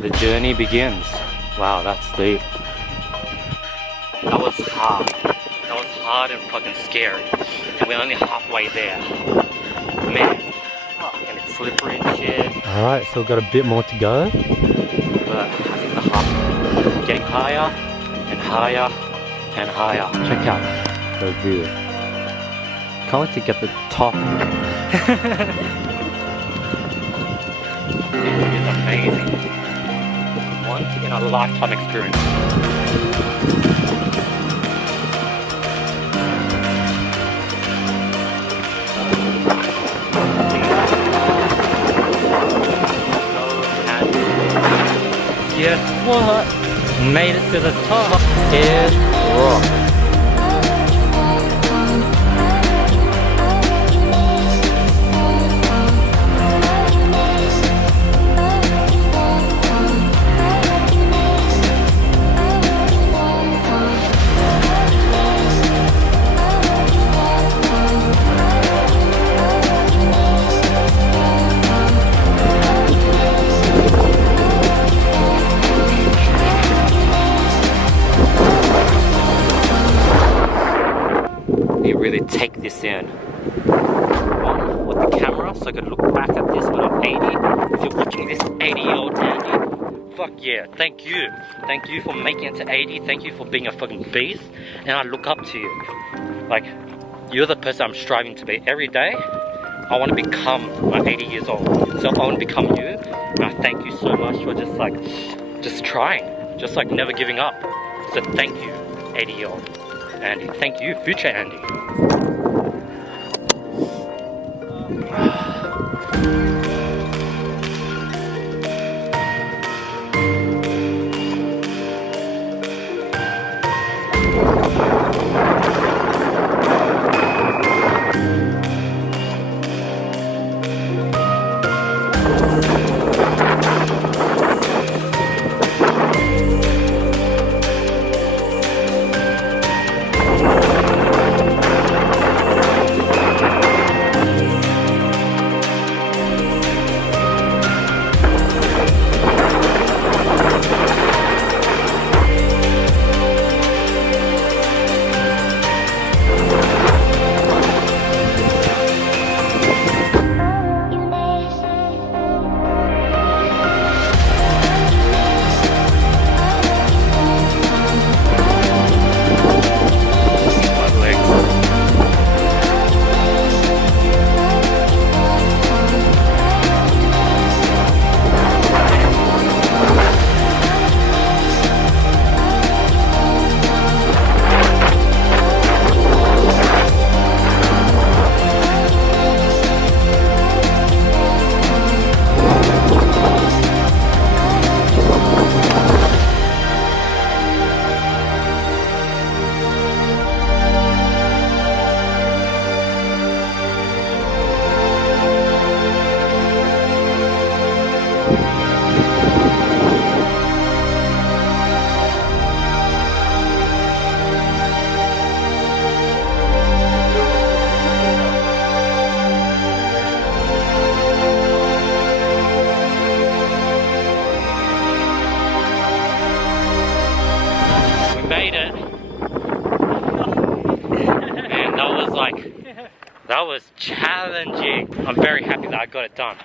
The journey begins. Wow, that's deep. That was hard. That was hard and fucking scary. And we're only halfway there. Man. And it's slippery and shit. Alright, so we've got a bit more to go. But I think the hump getting higher and higher and higher. Check out the view. Can't wait to get the top. It is amazing. One in a lifetime experience. Guess what? Made it to the top. Ayers Rocks. Really take this in. One, with the camera, so I can look back at this when I'm 80. If you're watching this 80-year-old Andy, fuck yeah, thank you. Thank you for making it to 80. Thank you for being a fucking beast. And I look up to you. Like, you're the person I'm striving to be. Every day, I want to become my 80 years old. So I want to become you. And I thank you so much for just trying. Just like never giving up. So thank you, 80-year-old Andy. Thank you, future Andy. That was challenging. I'm very happy that I got it done.